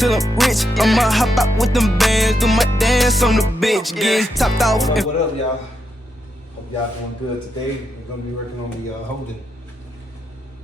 till I'm rich. I'ma hop out with them bands, do my dance on the bench, getting topped off. What up, y'all? Hope y'all doing good today. We're gonna be working on the holding.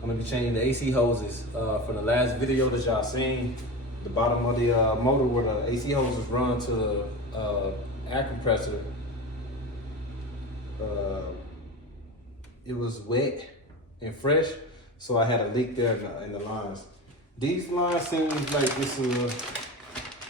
I'm gonna be changing the AC hoses. For the last video that y'all seen, the bottom of the motor where the AC hoses run to the air compressor, it was wet and fresh, so I had a leak there in the lines. These lines seem like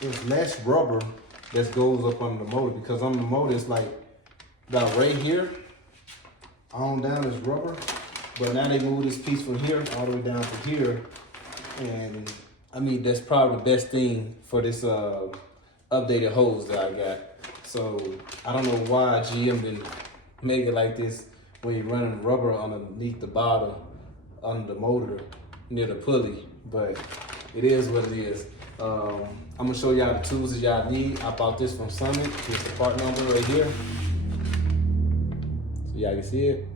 there's less rubber that goes up on the motor, because on the motor it's like about right here on down is rubber, but now they move this piece from here all the way down to here, and I mean that's probably the best thing for this updated hose that I got. So I don't know why GM didn't make it like this, where you're running rubber underneath the bottom under the motor near the pulley, but it is what it is. I'm gonna show y'all the tools that y'all need. I bought this from Summit. Here's the part number right here, so y'all can see it.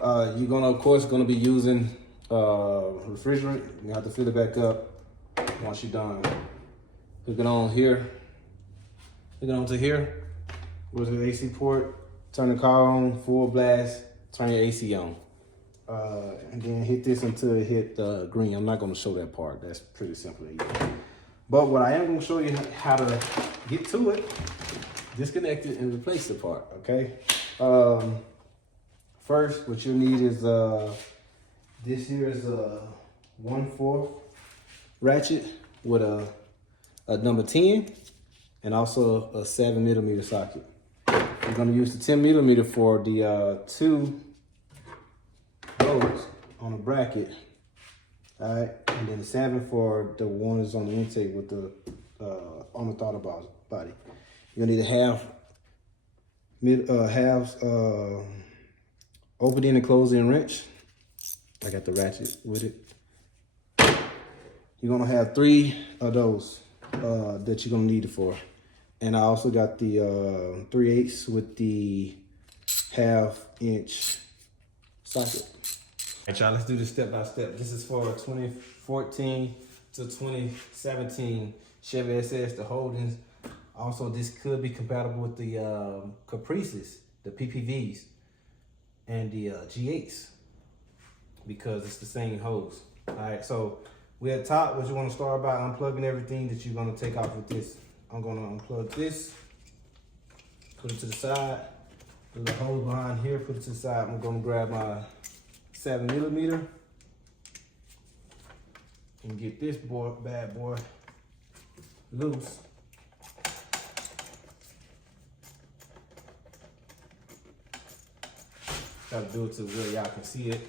You're gonna, of course, be using refrigerant. You have to fill it back up once you're done. Hook it on here. Hook it on to here. Go to the AC port. Turn the car on, full blast. Turn your AC on. And then hit this until it hit green. I'm not gonna show that part. That's pretty simple. But what I am gonna show you how to get to it, disconnect it and replace the part, okay? First, what you need is, this here is a 1/4 ratchet with a number 10 and also a 7mm socket. We're gonna use the 10mm for the two bolts on the bracket, all right? And then the 7 for the one that's on the intake with the on the throttle body. You're gonna need a halves open in and close in wrench. I got the ratchet with it. You're gonna have 3 of those that you're gonna need it for. And I also got the 3/8 with the 1/2" socket. All right, y'all, let's do this step by step. This is for 2014 to 2017 Chevy SS, the Holdings. Also, this could be compatible with the CAPRICEs, the PPVs, and the G8s, because it's the same hose. All right, so we're at top. What you want to start by unplugging everything that you're going to take off with this. I'm going to unplug this, put it to the side. There's a hose behind here, put it to the side. I'm going to grab my 7mm and get this bad boy loose. Got to do it to where y'all can see it.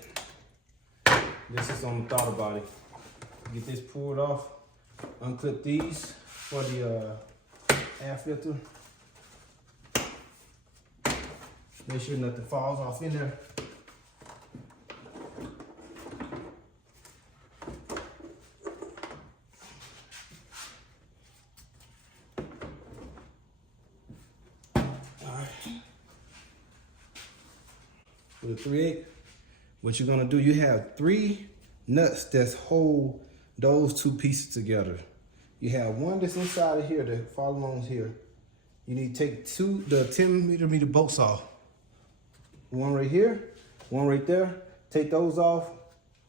This is on the throttle body. Get this pulled off. Unclip these for the air filter. Make sure nothing falls off in there. With a 3/8, what you're gonna do, you have 3 nuts that hold those 2 pieces together. You have one that's inside of here that follows along here. You need to take the 10mm bolts off. One right here, one right there. Take those off,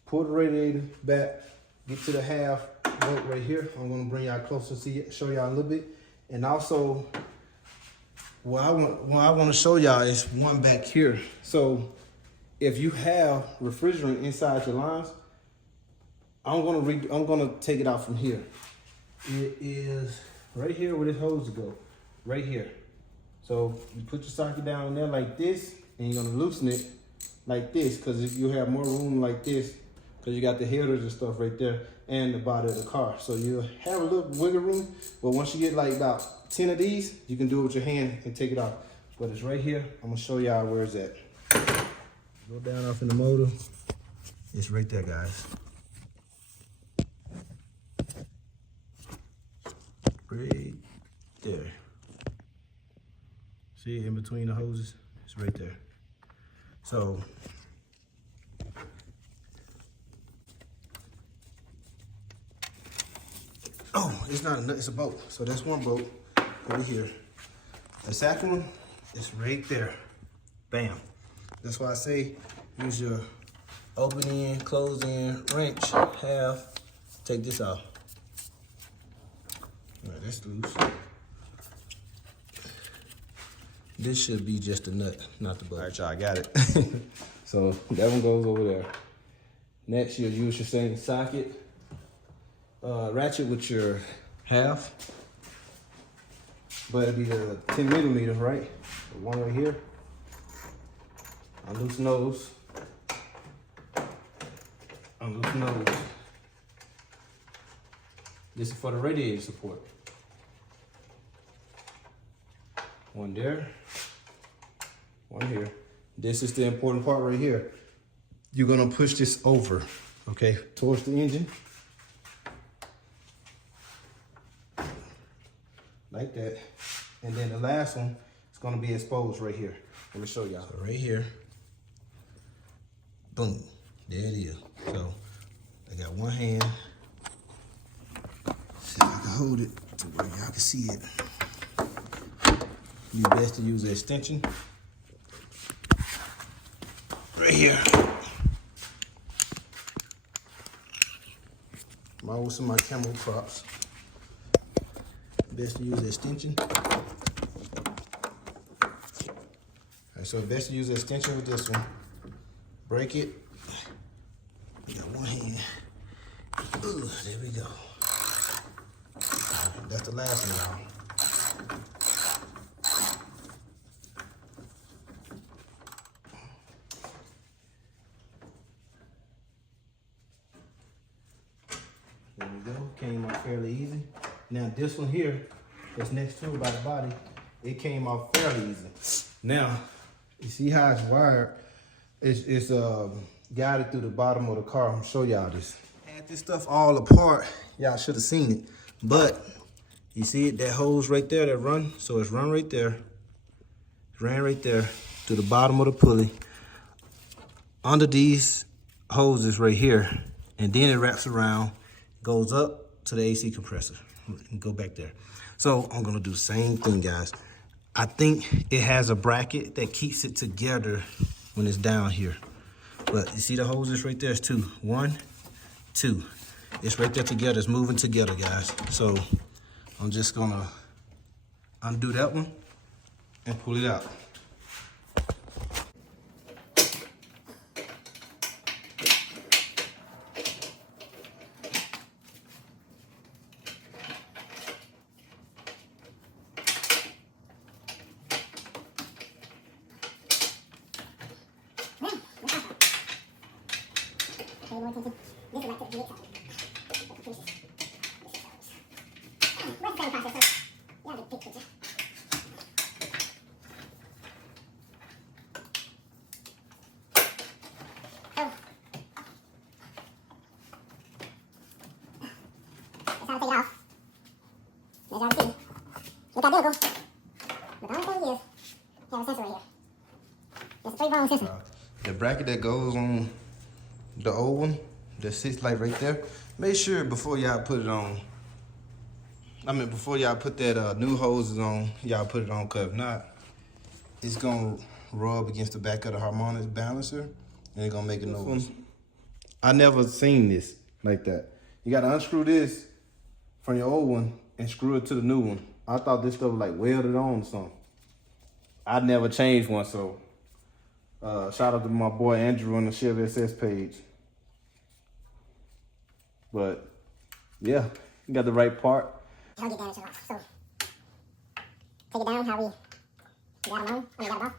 pull the radiator back, get to the half bolt right here. I'm gonna bring y'all closer, show y'all a little bit. And also, what I want to show y'all is one back here. So if you have refrigerant inside your lines, I'm gonna take it out from here. It is right here where this hose go, right here. So you put your socket down in there like this, and you're gonna loosen it like this, because if you have more room like this, because you got the headers and stuff right there, and the body of the car. So you have a little wiggle room, but once you get like about 10 of these, you can do it with your hand and take it off. But it's right here. I'm gonna show y'all where it's at. Go down off in the motor. It's right there, guys. Right there. See it in between the hoses? It's right there. So Oh, it's not a nut, it's a bolt. So that's one bolt over here. The second one is right there. Bam. That's why I say use your open end, close end, wrench, half. Take this off. All right, that's loose. This should be just a nut, not the bolt. All right, y'all, I got it. So that one goes over there. Next, you'll use your same socket. Ratchet with your half. But it'll be the 10 millimeter, right? The one right here. Unloose nose. Unloose nose. This is for the radiator support. One there. One here. This is the important part right here. You're gonna push this over, okay, towards the engine. Like that. And then the last one is gonna be exposed right here. Let me show y'all. So right here. Boom. There it is. So I got one hand. See if I can hold it to where y'all can see it. You best to use the extension. Right here. I'm always some of my camel props. Best to use the extension. Alright, so best to use the extension with this one. Break it. We got one hand. Ooh, there we go. That's the last one, y'all. There we go. Came out fairly easy. Now this one here, that's next to it by the body, it came out fairly easy. Now, you see how it's wired? It's guided through the bottom of the car. I'm gonna show y'all this. Had this stuff all apart. Y'all should have seen it. But you see it, that hose right there that run. So it's run right there. It's ran right there to the bottom of the pulley. Under these hoses right here. And then it wraps around, goes up to the AC compressor. And go back there. So I'm gonna do the same thing, guys. I think it has a bracket that keeps it together when it's down here. But you see the hoses right there? It's two. One, two. It's right there together. It's moving together, guys. So I'm just gonna undo that one and pull it out. The bracket that goes on the old one, that sits like right there, make sure before y'all put it on, before y'all put that new hoses on, y'all put it on, cause if not, it's gonna rub against the back of the harmonics balancer and it's gonna make a noise. I never seen this like that. You gotta unscrew this from your old one and screw it to the new one. I thought this stuff was like welded on or something. I never changed one, so shout out to my boy Andrew on the Chevy SS page. But yeah, you got the right part. I'll get damage off. So take it down how we got them on when we got them off.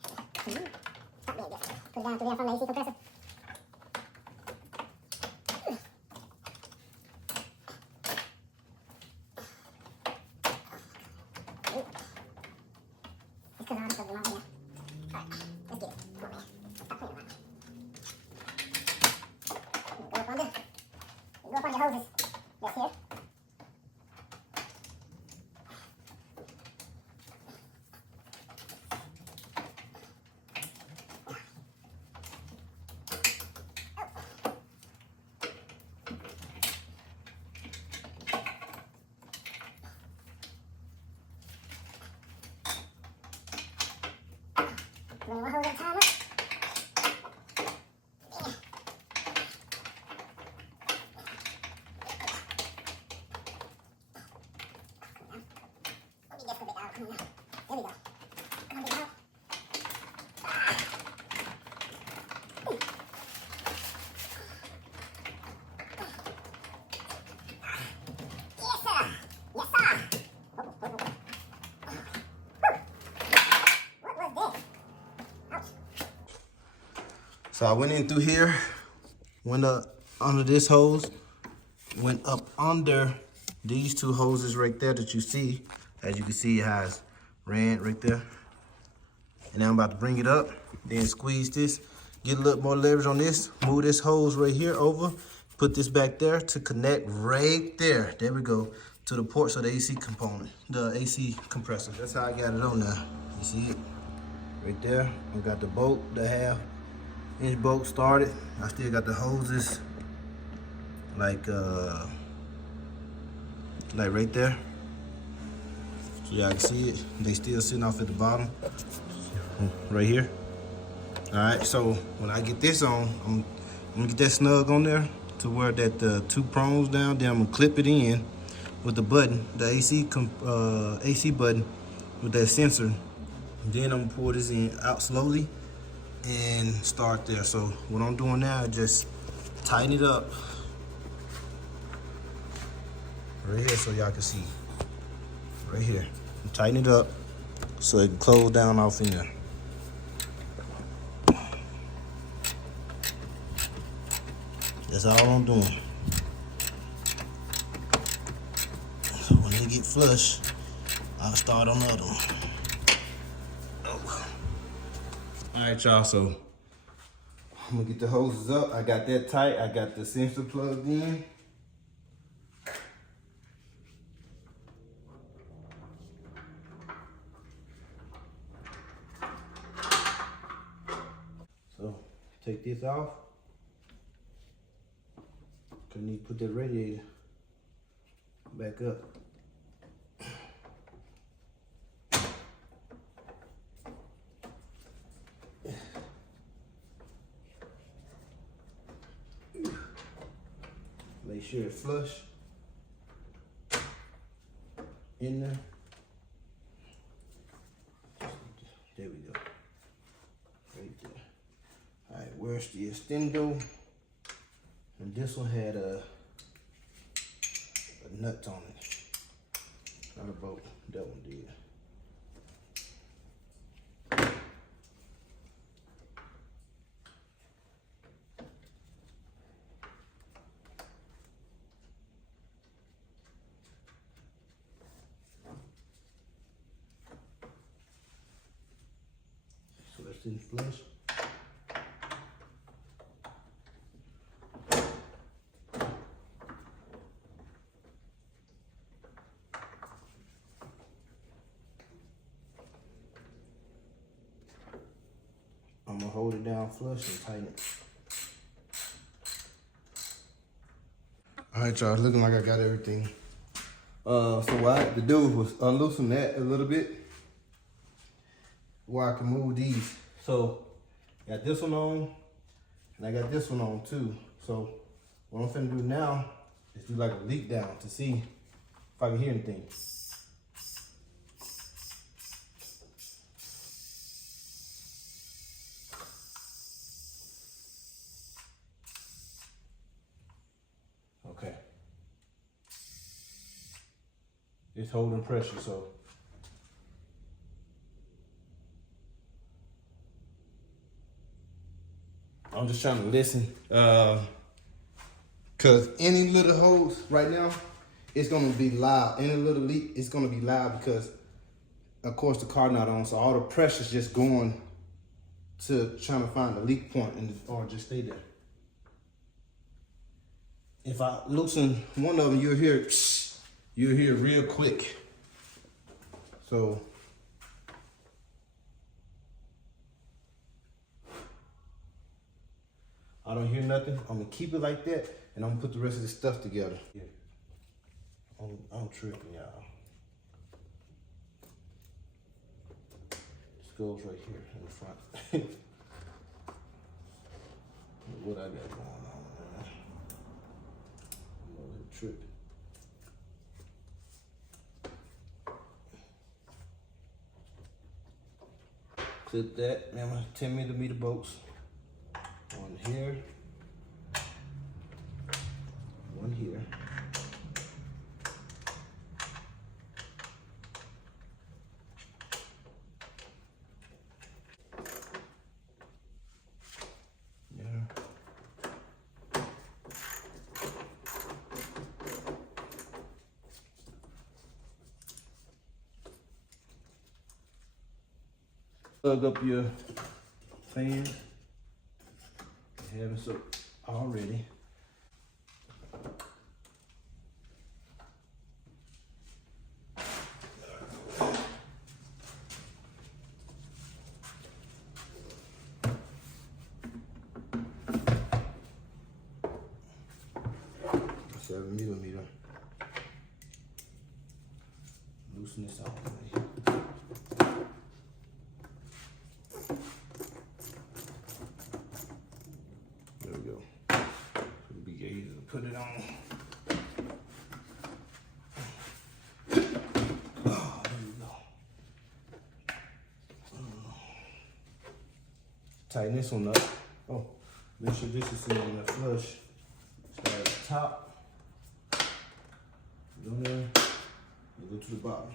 Stop being different. Put it down through there from the AC compressor. Doing one hose at a time. Let me get a bit out. Come on now. There we go. Come on, big out. Yes, sir. Yes, sir. What was this? Ouch. So I went in through here, went up under this hose, went up under these two hoses right there that you see. As you can see, it has ran right there. And now I'm about to bring it up, then squeeze this, get a little more leverage on this, move this hose right here over, put this back there to connect right there. There we go, to the ports of the AC component, the AC compressor. That's how I got it on now. You see it? Right there. I got the bolt, the 1/2-inch bolt started. I still got the hoses like right there. So y'all can see it. They still sitting off at the bottom, right here. All right, so when I get this on, I'm gonna get that snug on there to where that 2 prongs down. Then I'm gonna clip it in with the button, the AC button with that sensor. And then I'm gonna pull this in out slowly and start there. So what I'm doing now is just tighten it up right here so y'all can see. Right here. Tighten it up so it can close down off in there. That's all I'm doing. So when they get flush, I'll start on the other one. Oh. All right, y'all, so I'm gonna get the hoses up. I got that tight. I got the sensor plugged in. So take this off. Gonna need to put that radiator back up. Make sure it's flush in there. There we go. Right there. All right, where's the extendo? And this one had a nut on it. Not a bolt. That one did. So that's in flush. I'm gonna hold it down flush and tighten it. All right, y'all, looking like I got everything. So what I had to do was unloosen that a little bit where I can move these. So got this one on, and I got this one on too. So what I'm finna do now is do like a leak down to see if I can hear anything. Okay. It's holding pressure, so. I'm just trying to listen. Cause any little hose right now, it's gonna be loud. Any little leak, it's gonna be loud because of course the car not on, so all the pressure's just going to trying to find the leak point or just stay there. If I loosen one of them, you'll hear real quick. So I don't hear nothing. I'm gonna keep it like that, and I'm gonna put the rest of the stuff together. Yeah. I'm tripping, y'all. Just goes right here in the front. What I got going on, man? Another trick. Clip that, remember, 10mm bolts. One here, one here. Plug up your fan. You have it so already. Seven millimeter. Loosen this out. There we go. It'll be easy to put it on. Oh, there we go. Tighten this one up. Oh, make sure this is sitting in the flush. Start at the top. Go there. And go to the bottom.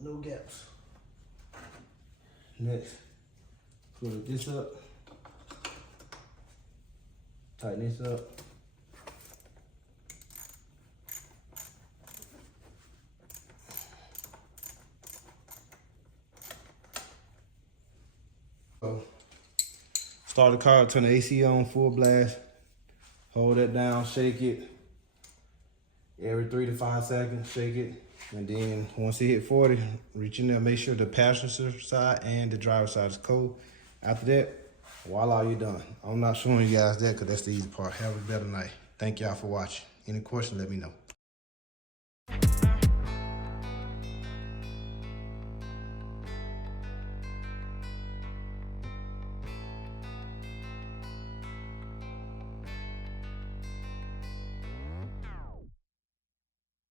No gaps. Next, put this up, tighten this up. So, start the car, turn the AC on, full blast. Hold that down, shake it. Every 3 to 5 seconds, shake it. And then once it hit 40, reach in there, make sure the passenger side and the driver's side is cold. After that, voila, you're done. I'm not showing you guys that because that's the easy part. Have a better night. Thank y'all for watching. Any questions, let me know.